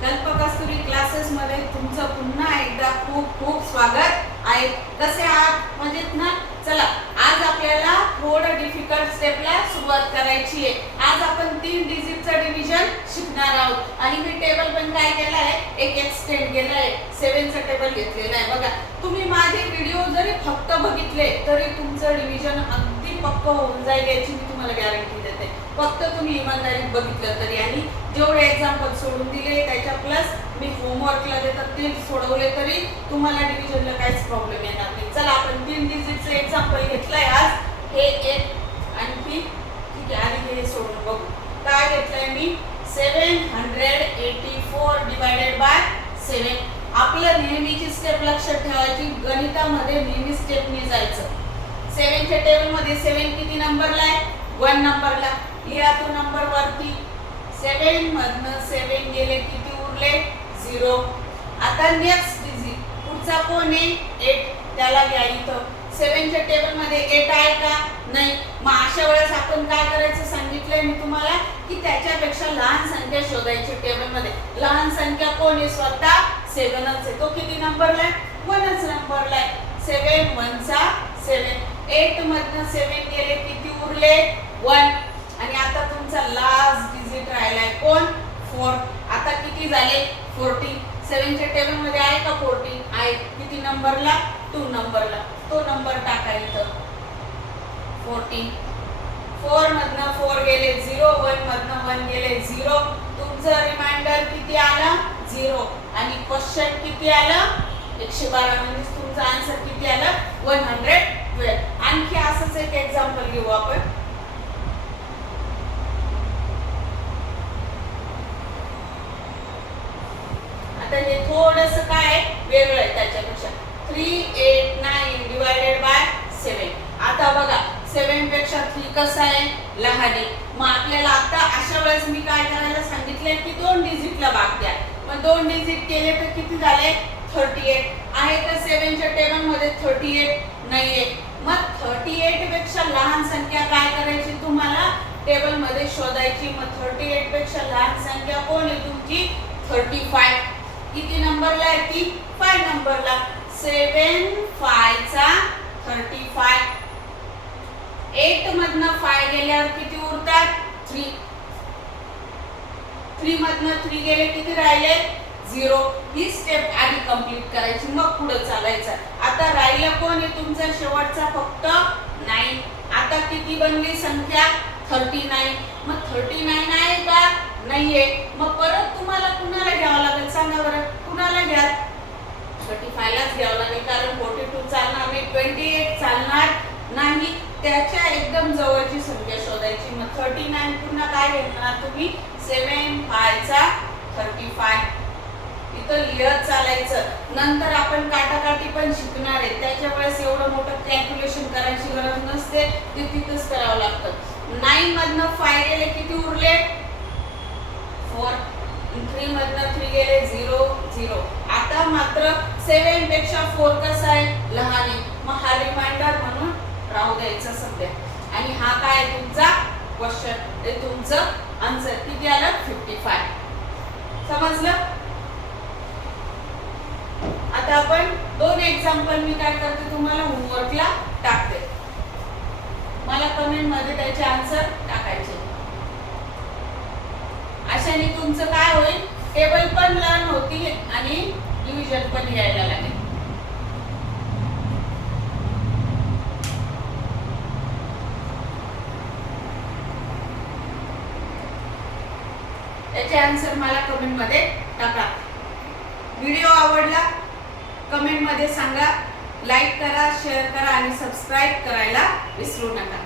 कल्पकस्तुरी classes मध्ये तुमचं पुन्हा एकदा खूप खूप स्वागत आहे। कसे आहात? मजेत ना? चला, आज आपल्याला थोडं डिफिकल्ट स्टेपला सुरुवात करायची आहे। आज आपण 3 डिजिटचं डिव्हिजन शिकणार आहोत आणि मी टेबल पण काय केला आहे, एक एक्सटेंड केला आहे, 7 चा टेबल घेतलेला आहे। बघा, तुम्ही माझे व्हिडिओ जरी फक्त बघितले तरी तुमचं डिव्हिजन अगदी पक्क होऊन जाईल याची मी तुम्हाला गॅरंटी देते। फक्त तुम्ही इमानदारीत बघितलं तरी आणि जेवढे एक्झाम्पल सोडून दिले त्याच्या प्लस मी होमवर्कला देतात ते सोडवले तरी तुम्हाला डिव्हिजनला काहीच प्रॉब्लेम येणार नाही। चला, आपण 3 डिजिटचं एक्झाम्पल घेतलंय आज। हे एक आणखी ठीक आहे, आधी हे सोडून बघू। काय घेतलंय मी? 784 डिवाइडेड बाय 7। आपलं नेहमीची स्टेप लक्षात ठेवायची, गणितामध्ये नेहमी स्टेपनी जायचं। 7 च्या टेबल मध्ये 7 किती नंबरला आहे? 1 नंबरला। लिहा तो नंबर वरती। 7 मधनं 7 गेले, किती उरले? 0। आता नेक्स्ट डिजिट पुढचा कोण आहे? 8, त्याला घ्या इथं। 7 च्या टेबल मध्ये 8 आहे का? नाही। मग अशा वेळेस आपण काय करायचं सांगितलंय मी तुम्हाला की त्याच्यापेक्षा लहान संख्या शोधायची टेबल मध्ये। लहान संख्या कोण आहे? स्वतः 7च आहे। तो किती नंबरला आहे? 1च नंबरला आहे। 7 1 चा 7। 8 मधनं 7 गेले, किती उरले? 1। आणि आता तुमचा लास्ट डिजिट राहिलाय कोण? 4। आता किती झाले? 14। 7 च्या टेबल मध्ये आहे का 14? आहे। किती नंबरला? 2 नंबरला। तो नंबर टाका इथं, 14। 4 मधनं 4 गेले 0, 1 मधनं 1 गेले 0। तुमचं रिमाइंडर किती आलं? 0। आणि क्वेश्चन किती आलं? 112। म्हणजे तुमचा आन्सर किती आलं? 112। आणखी असंच एक एक्झाम्पल घेऊ आपण। आता हे थोडंसं काय वेगळं आहे त्याच्यापेक्षा। 389 डिवाइडेड बाय 7। आता बघा, 7 पेक्षा 3 कसं आहे? लहान आहे। मग आपल्याला आता अशा वेळेस मी काय करायला सांगितलंय की 2 डिजिटला भाग द्या। मग 2 डिजिट केले तर किती झाले? 38। आहे का 7 च्या टेबल मध्ये 38? नाहीये। मग 38 पेक्षा लहान संख्या काय करायची? तुम्हाला टेबल मध्ये शोधायची। मग 38 पेक्षा लहान संख्या कोण आहे तुमची? 35। किती नंबरला आहे ती? 5 नंबरला। 7 5 चा 35। 8 मधनं 5 गेल्यावर किती उरतात? 3। 3 मधनं 3 गेले, किती राहिले? 0। ही स्टेप आधी कंप्लीट करायची, मग पुढे चालायचं। आता राहिलं कोण आहे तुमचा शेवटचा? फक्त 9। आता किती बनली संख्या? 39। मग 39 आहे का? नाहीये। मग परत तुम्हाला कुणाला घ्यावं लागेल सांगा बरं? कुणाला घ्या? 35 लाच घ्यावं लागेल, कारण 42 चालणार नाही, 28 चालणार नाही। त्याच्या एकदम जवळची संख्या शोधायची। मग 39 पुन्हा काय घेणार तुम्ही? 7 5 चा 35। इथं लिहत चालायचं। नंतर आपण काटाकाटी पण शिकणार आहे, त्याच्या वेळेस एवढं मोठं कॅल्क्युलेशन करायची गरज नसते, ते तिथंच करावं लागतं। 9 मधनं 5 गेले, किती उरले? 4। 3 मधनं 3 गेले 0 0। आता मात्र 7 पेक्षा 4 कसा आहे? लहान आहे। मग हा रिमाइंडर म्हणून राहू द्यायचा सध्या। आणि हा काय तुमचा क्वेश्चन, ते तुमचं आन्सर किती आलं? 55। समजलं? आता आपण 2 एक्झाम्पल मी काय करते तुम्हाला होमवर्कला टाकते। मला कमेंट मध्ये त्याचे आन्सर टाकायचे। अशाने तुमचं काय होईल? टेबल पण लर्न होतील आणि डिव्हिजन पण यायला लागेल। त्याचे आन्सर मला कमेंट मध्ये टाका। व्हिडिओ आवडला कमेंट मध्ये सांगा, लाईक करा, शेअर करा आणि सबस्क्राईब करायला विसरू नका।